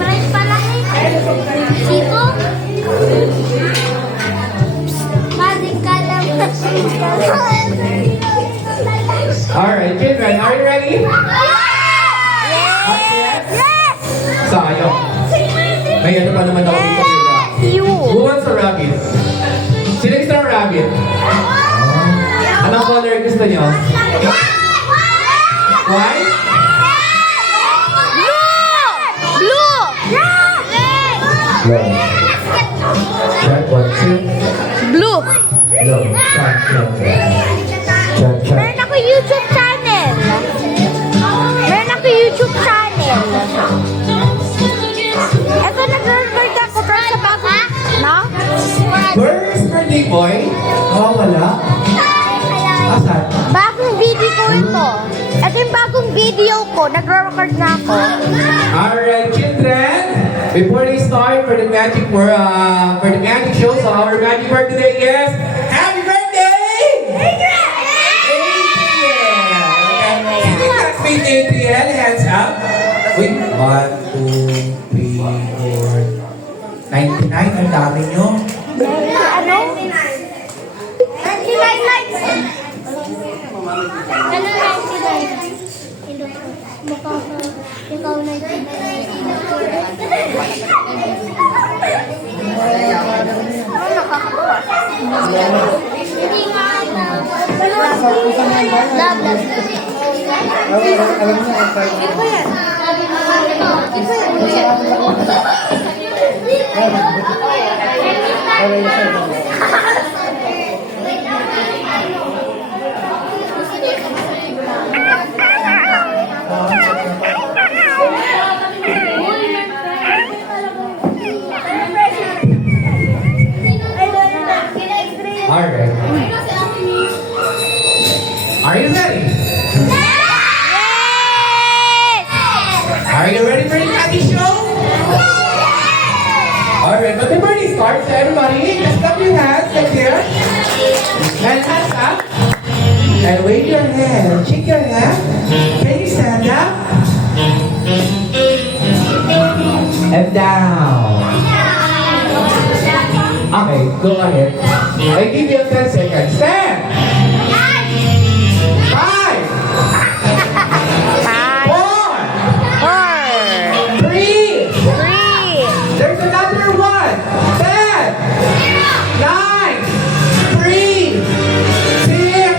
Friend pala eh. Siko? Magic ka lang. Alright, children, are you ready? Yes! Yes! Sayang. May ano pa naman ako dito. You. Who wants a rabbit? Sino gusto ng rabbit? Anong color gusto nyo? White? Blue! Red. Red, one, two. Blue! No, chat, chat, chat, chat. Meron ako YouTube channel. Meron ako YouTube channel. Ito, nag-record ako pero sa bago. No? Where is birthday boy? Oh, wala. Asan? Bagong video ko ito. Ito yung bagong video ko. Nag-record na ako. Alright, children. Before they start for the magic show, so our magic word today is Happy Birthday! Adrian! Okay. Sino classmate Adrian? Hands up. Wait. 1, 2, 3, 4, 99. Ang dami nyo. Ano? 99 likes. Ano 99? Ikaw Alright. Are you ready? Are you ready for the magic show? Alright, but before we start, so everybody, just clap your hands like here. And hands up. And wave your hand. Shake your hand. Can you stand up? And down. Okay, go ahead. I give you 10 seconds. 10! 5! 4! 3! There's another one! 10! 9! 3! 6!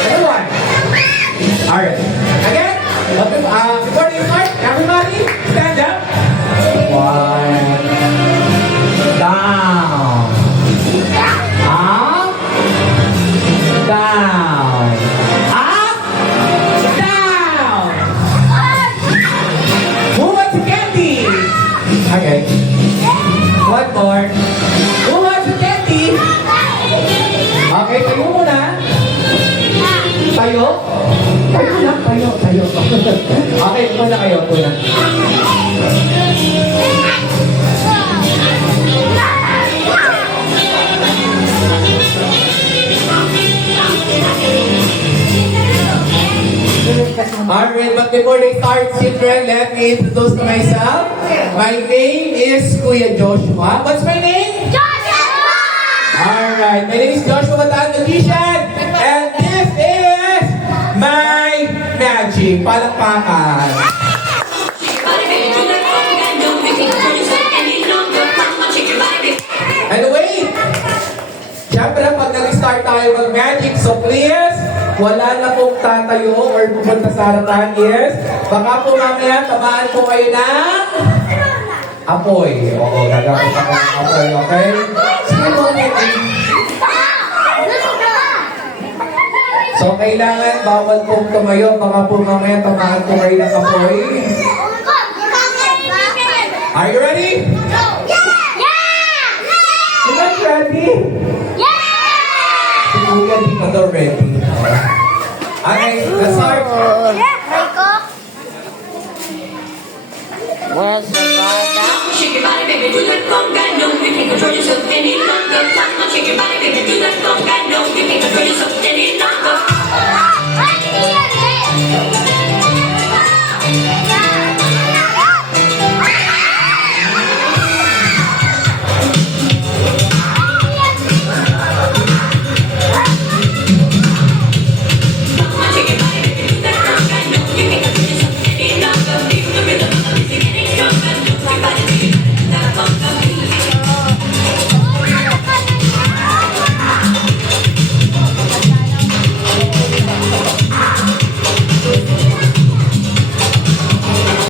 And 1. Alright. Again, before you start, everybody, stand up. 1. Down. Up. Down. Up. Down. Who wants a candy? Okay. One more. Who wants a candy? Okay, tayo muna. Tayo? Tayo lang, tayo. Okay, muna kayo, muna. Alright, but before they start, children, let me introduce myself. My name is Kuya Joshua. What's my name? Joshua! Alright, my name is Joshua Bataan Magician. And this is my magic. Palakpakan. And wait! Siyempre, pag nag-start tayo mag-magic, so please, wala na pong tatayo or pupunta sa harapan, yes? Baka po mamaya, tamaan po kayo ng apoy. Oo, nagamit ako ng apoy, okay? Sige po, so, kailangan bawal pong tumayo. Baka po mamaya, tamaan po kayo ng apoy. Are you ready? You guys ready? Kuya, di pa daw ready. Okay, let's start. Where's the bada? Shake your body, baby, do that conga. No, you can't control yourself any longer. Come on, shake your body, baby, do that conga. No, you can't control yourself any longer.